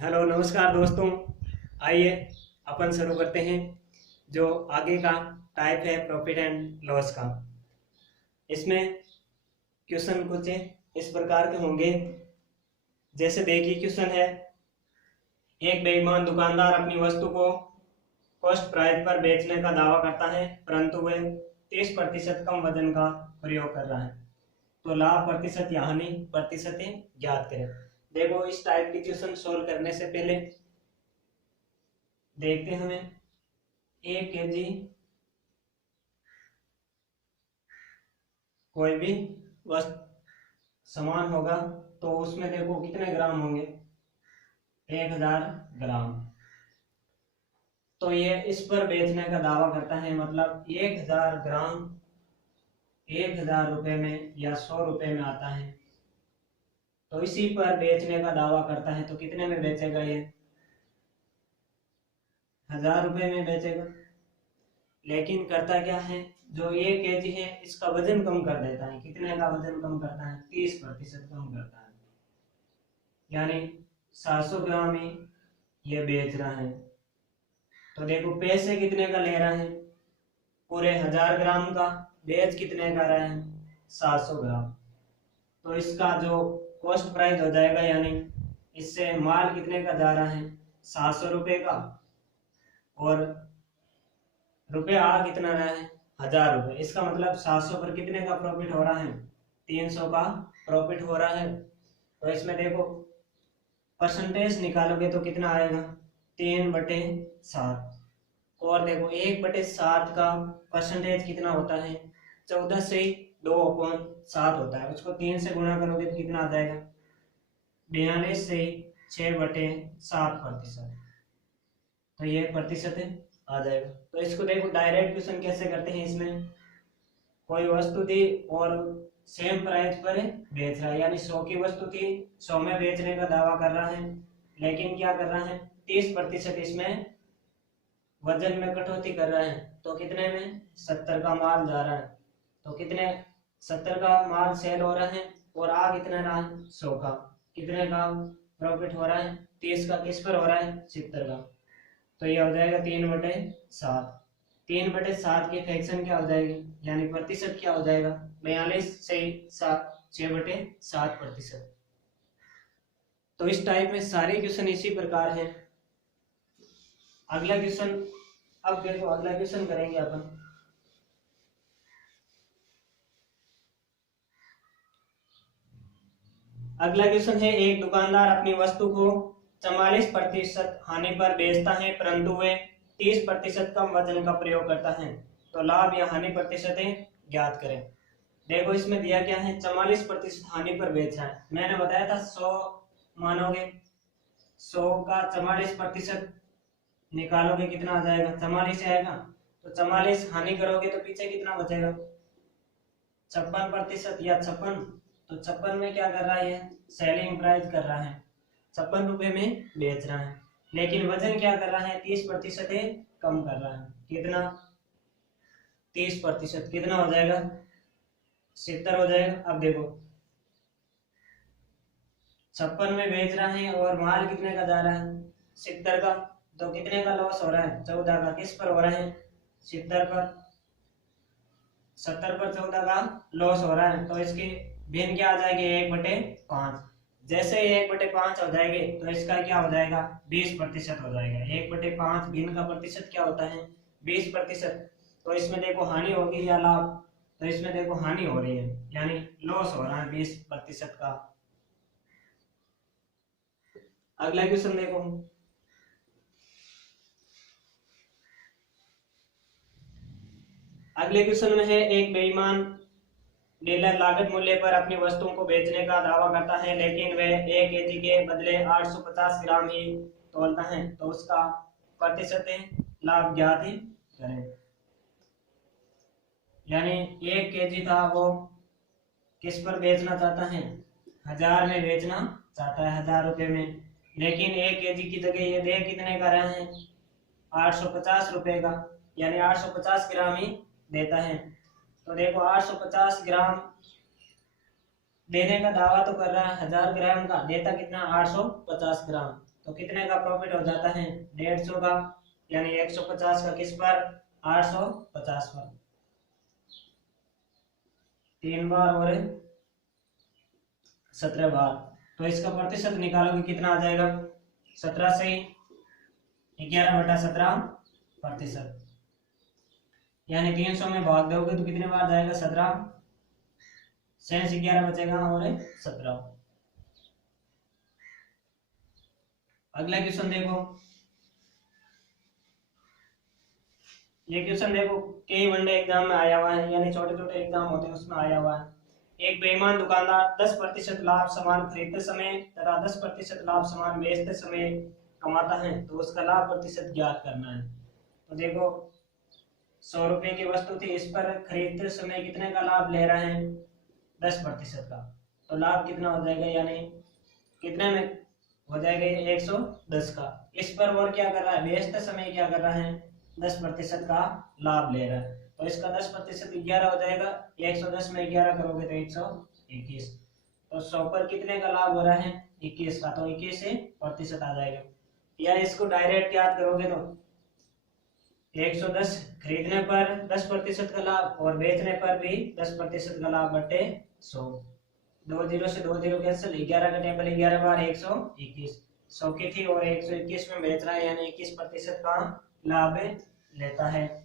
Hello नमस्कार दोस्तों। आइए अपन शुरू करते हैं। जो आगे का टाइप है प्रॉफिट एंड लॉस का। इसमें क्वेश्चन कुछ इस प्रकार के होंगे। जैसे देखिए क्वेश्चन है, एक बेईमान दुकानदार अपनी वस्तु को कॉस्ट प्राइस पर बेचने का दावा करता है, परंतु वह 30% कम वजन का प्रयोग कर रहा है। तो लाभ प्रतिशत या हानि प्रतिशत ज्ञात करें। देखो, इस टाइप की क्वेश्चन सोल्व करने से पहले देखते हैं हमें 1 kg कोई भी वस्तु सामान होगा तो उसमें देखो कितने ग्राम होंगे, 1000 ग्राम। तो ये इस पर बेचने का दावा करता है, मतलब 1000 ग्राम 1000 रुपये में या 100 रुपये में आता है। तो इसी पर बेचने का दावा करता है, तो कितने में बेचेगा ये? 1000 रुपये में बेचेगा। लेकिन करता क्या है, जो 1 kg है इसका वजन कम कर देता है। कितने का वजन कम करता है? 30% कम करता है, यानी 700 ग्राम ही ये बेच रहा है। तो देखो पैसे कितने का ले रहा है, पूरे 1000 ग्राम का। बेच कितने का रहा है? 700 ग्राम। तो इसका जो कॉस्ट प्राइस हो जाएगा, यानी इससे माल कितने का जा रहा है? 700 रुपये का। और रुपये आ कितना रहा है? 1000 रुपये। इसका मतलब 700 पर कितने का प्रॉफिट हो रहा है? 300 का प्रॉफिट हो रहा है। तो इसमें देखो परसेंटेज निकालोगे तो कितना आएगा? 3/7। और देखो 1/7 का परसेंटेज कितना होता है? 14 से 2/7 होता है। उसको 3 से गुणा करोगे तो कितना आ जाएगा? 42 से 6/7%। तो ये प्रतिशत आ जाएगा। तो इसको देखो डायरेक्ट क्वेश्चन कैसे करते हैं। इसमें कोई वस्तु थी और सेम प्राइस पर बेच रहा है, यानी 100 की वस्तु थी, 100 में बेचने का दावा कर रहा है। लेकिन क्या कर रहा है? 30% इसमें वजन में कटौती कर रहा है। तो कितने में? 70 का माल जा रहा है। तो कितने? 70 का माल सेल हो रहा है और आ कितना रहा है? 100 का। कितने का प्रॉफिट हो रहा है? 30 का। किस पर हो रहा है? 70 का। तो ये हो जाएगा 3/7। 3/7 की फ्रैक्शन क्या हो जाएगी, यानी प्रतिशत क्या हो जाएगा? 42 से 6/7%। तो इस टाइप में सारे क्वेश्चन इसी प्रकार हैं। अगला क्वेश्चन, अब देखो अगला क्वेश्चन करेंगे अपन। अगला क्वेश्चन है, एक दुकानदार अपनी वस्तु को 44% हानि पर बेचता है, परंतु वे 30% कम वजन का प्रयोग करता है। तो लाभ या हानि प्रतिशत ज्ञात करें। देखो इसमें दिया क्या है, 44% हानि पर बेच रहा है। मैंने बताया था 100 मानोगे, 100 का 44% निकालोगे कितना आ जाएगा? 44 आएगा। तो 44 हानि करोगे तो पीछे कितना बचेगा? 56% या 56। तो 56 में क्या कर रहा है? ये सेलिंग प्राइस कर रहा है, 56 रुपये में बेच रहा है। लेकिन वजन क्या कर रहा है? 30% कम कर रहा है। कितना? 30%। कितना हो जाएगा? 70 हो जाएगा। अब देखो 56 में बेच रहा है और माल कितने का जा रहा है? 70 का। तो कितने का लॉस हो रहा है? 14 का। किस पर हो रहा है? 70 पर। 70 पर 14 का लॉस हो रहा है। तो इसकी भिन्न क्या आ जाएगी? 1/5। जैसे ही 1/5 हो जाएगी तो इसका क्या हो जाएगा? 20% हो जाएगा। 1/5 भिन्न का प्रतिशत क्या होता है? 20%। तो इसमें देखो हानि होगी या लाभ? तो इसमें देखो हानि हो रही है, यानी लॉस हो रहा है 20% का। अगला क्वेश्चन देखो। अगले क्वेश्चन में है, एक बेईमान डीलर लागत मूल्य पर अपनी वस्तुओं को बेचने का दावा करता है, लेकिन वह 1 kg के बदले 850 ग्राम ही तोलता है। तो उसका प्रतिशत लाभ ज्ञात करें। यानी 1 kg था, वो किस पर बेचना चाहता है? 1000 में बेचना चाहता है, 1000 रुपये में। लेकिन 1 kg की जगह ये दे कितने का रहा है? 850 रुपये का, यानी 850 ग्राम ही देता है। तो देखो 850 ग्राम देने का दावा तो कर रहा है, 1000 ग्राम का देता कितना? 850 ग्राम। तो कितने का प्रॉफिट हो जाता है 150 का, यानी 150 का किस पर 850 पर, 3 बार और 17 बार। तो इसका प्रतिशत निकालोगे कितना आ जाएगा 17 से 11/17%, यानी 300 में भाग दोगे तो कितने बार जाएगा 17, शेष 11 बचेगा और 17। अगला क्वेश्चन देखो, ये क्वेश्चन देखो कई वनडे एग्जाम में आया हुआ है, यानी छोटे छोटे एग्जाम होते हैं उसमें आया हुआ है। एक बेईमान दुकानदार 10% लाभ सामान खरीदते समय तथा 10% लाभ सामान बेचते समय कमाता है, तो उसका लाभ प्रतिशत ज्ञात करना है। तो देखो 100 रुपए की वस्तु थी, इस पर खरीदते समय कितने का लाभ ले रहे हैं 10% का, तो लाभ कितना हो जाएगा, यानी कितने में हो जाएगा 110 का। इस पर और क्या कर रहा है बेचते समय क्या कर रहा है 10% का लाभ ले रहा है, तो इसका 10% 11 हो जाएगा, 110 में 11 करोगे तो 121, तो 100 पर कितने का लाभ हो रहा है 21 का, तो 21 से प्रतिशत आ जाएगा। या इसको डायरेक्ट याद करोगे तो 110 खरीदने पर 10% का लाभ और बेचने पर भी 10% का लाभ बटे 100, 2 0 से 2 0 कैंसिल, 11 का टेबल 11 बार 121, 100 की थी और 121 में बेच रहा है, यानी 21% का लाभ लेता है।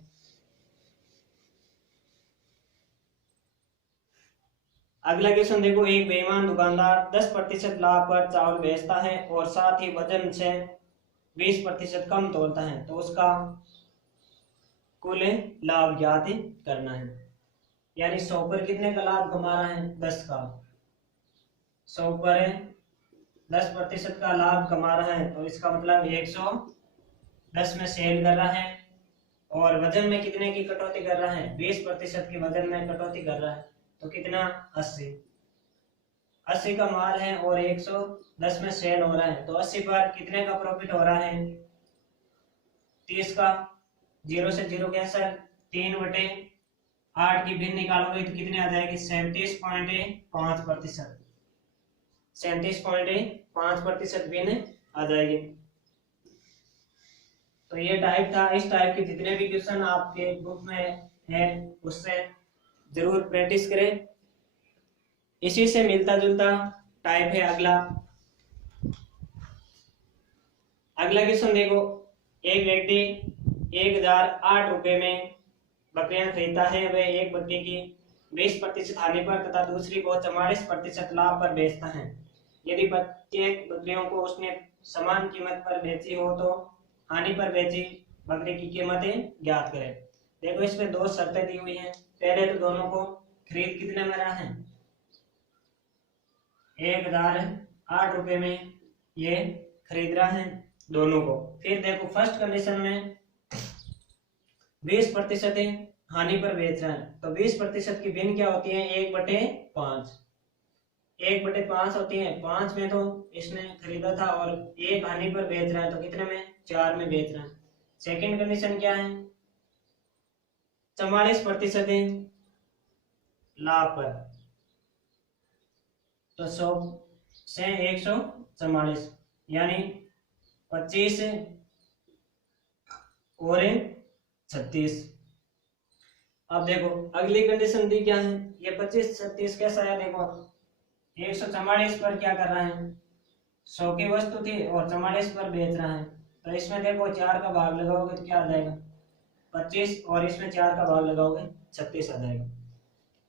अगला क्वेश्चन देखो, एक बेईमान दुकानदार 10% लाभ पर चावल बेचता है और साथ ही वजन से 20% कम तोलता है, तो उसका कुल लाभ ज्ञात करना है। यानी 100 पर कितने का लाभ कमा रहा है 10 का, 100 पर 10% का लाभ कमा रहा है, तो इसका मतलब 110 में सेल कर रहा है और वजन में कितने की कटौती कर रहा है 20% के वजन में कटौती कर रहा है, तो कितना 80 का माल है और 110 में सेल हो रहा है, तो 80 पर कितने का प्रॉफिट हो रहा है 30 का, 0 से 0 कैंसिल, 3/8 की भिन्न निकालोगे तो कितने आ जाएगी 37.5%, 37.5% भिन्न आ जाएगी। तो ये टाइप था, इस टाइप के जितने भी क्वेश्चन आपके बुक में है उससे जरूर प्रैक्टिस करें। इसी से मिलता जुलता टाइप है अगला क्वेश्चन देखो, एक व्यक्ति 1008 रुपए में बकरियां खरीदता है, वह एक बकरी की 20% हानि पर तथा दूसरी को 44% लाभ पर बेचता है। यदि प्रत्येक बकरियों को उसने समान कीमत पर बेची हो तो हानि पर बेची बकरी की कीमतें ज्ञात करें। देखो इसमें 2 शर्तें दी हुई हैं। पहले तो दोनों को खरीद कितने में रहा है 1008 रुपए में ये खरीद रहा है दोनों को। फिर देखो फर्स्ट कंडीशन में 20% हानि पर बेच रहा है, तो 20% की भिन्न क्या होती है 1/5, 1/5 होती है। 5 में तो इसने खरीदा था और 1 हानि पर बेच रहा है, तो कितने में 4 में बेच रहा है। सेकंड कंडीशन क्या है 44% लाभ पर, तो 100 से 144 यानी 25 और 36। अब देखो अगली कंडीशन दी क्या है, ये 25-36 कैसा है, देखो 144 पर क्या कर रहा है 100 की वस्तु थी और 44 पर बेच रहा है, तो इसमें देखो 4 का भाग लगाओगे तो क्या आ जाएगा 25 और इसमें 4 का भाग लगाओगे 36 आ जाएगा।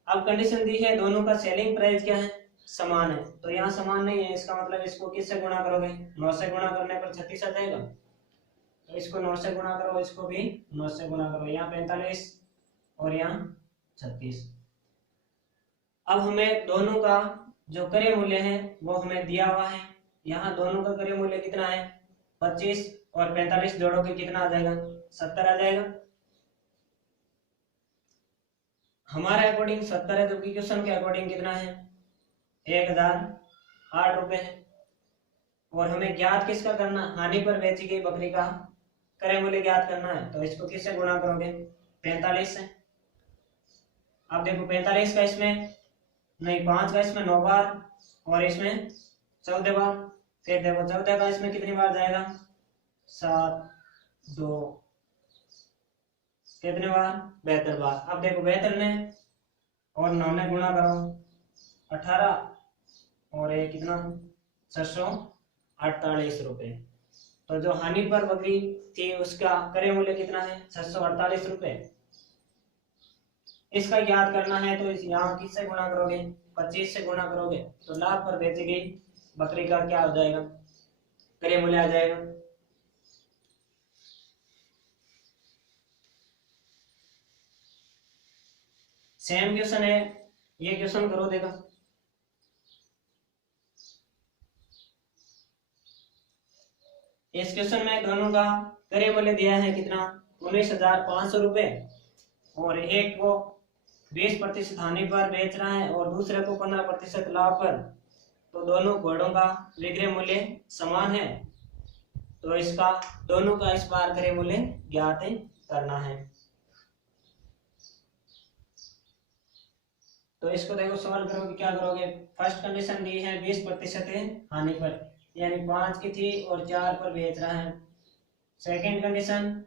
अब कंडीशन दी है दोनों का सेलिंग प्राइस क्या है समान है, तो यहाँ समान नहीं है, इसका मतलब इसको किससे गुणा करोगे 9 से गुणा करने पर 36 आ जाएगा, तो इसको 9 से गुणा करो, इसको भी 9 से गुणा करो, यहाँ 45 और यहाँ 36। अब हमें दोनों का जो क्रय मूल्य है वो हमें दिया हुआ है। यहाँ दोनों का क्रय मूल्य कितना है 25 और 45 जोड़ोगे कितना आ जाएगा 70 आ जाएगा। हमारे अकॉर्डिंग 70 है, जबकि क्वेश्चन के अकॉर्डिंग कितना है 1008 रुपए है। और हमें ज्ञात किसका करना हानि पर बेची गई बकरी का क्रय मूल्य ज्ञात करना है, तो इसको किससे गुणा करोगे 45 से। अब देखो 45 का इसमें नहीं 5 का इसमें 9 बार और इसमें 14 बार, फिर देखो 14 का इसमें कितनी बार जाएगा, 7, 2, कितने बार, 72 बार। अब देखो 72 ने और 9 ने गुणा करो, 18 और ये कितना, 648 रुपए। तो जो हानि पर बकरी थी उसका क्रय मूल्य कितना है, 648 रुपए। इसका ज्ञात करना है तो इस यहाँ किससे गुणा करोगे, 25 से गुणा करोगे, तो लाभ पर बेची गई बकरी का क्या हो जाएगा, क्रय मूल्य आ जाएगा। सेम क्वेश्चन है, ये क्वेश्चन करो देखो। इस क्वेश्चन में दोनों का क्रय मूल्य दिया है कितना, 19,500 रुपए, और एक को 20% हानि पर बेच रहा है और दूसरे को 15% लाभ पर। तो दोनों घोड़ों का विक्रय मूल्य समान है, तो इसका दोनों का इस बार क्रय मूल्य ज्ञात करना है। तो इसको देखो सॉल्व करोगे, क्या करोगे, फर्स्ट कंडीशन दी है 20% हानि पर, यानी 5 की थी और 4 पर बेच रहा है। सेकंड कंडीशन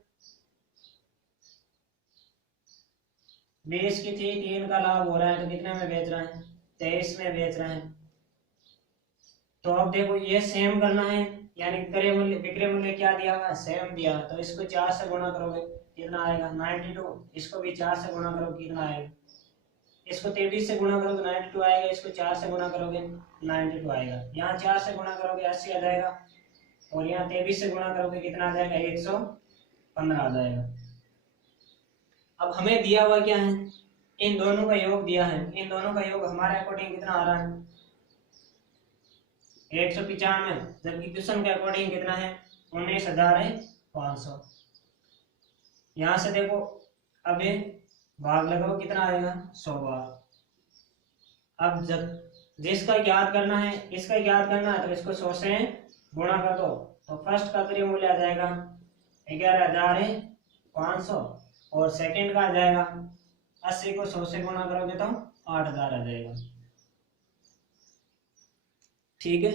20 की थी, 3 का लाभ हो रहा है, तो कितने में बेच रहा है, 23 में बेच रहा है। तो अब देखो ये सेम करना है, यानी क्रय मूल्य विक्रय मूल्य क्या दिया हुआ है, सेम दिया, तो इसको 4 से गुणा करोगे कितना आएगा, 92। इसको भी 4 से गुणा करोगे कितना आएगा, इसको 23 से गुणा करोगे 92 आएगा, इसको 4 से गुणा करोगे 92 आएगा। यहाँ 4 से गुणा करोगे 80 आ जाएगा, और यहाँ 23 से गुणा करोगे कितना आ जाएगा, 115 आ जाएगा। अब हमें दिया हुआ क्या है, इन दोनों का योग दिया है, इन दोनों का योग हमारे अकॉर्डिंग कितना आ रहा है, 195, जबकि क्वेश्चन के अकॉर्डिंग कितना है, 19,500। यहाँ से देखो अब ये भाग लगाओ कितना आएगा, 100 बार। अब जब जिसका ज्ञात करना है, इसका ज्ञात करना है, तो इसको 100 से गुणा कर दो, तो फर्स्ट का क्रय मूल्य आ जाएगा 11,500, और सेकंड का आ जाएगा 80 को 100 से गुणा करोगे तो 8,000 आ जाएगा। ठीक है।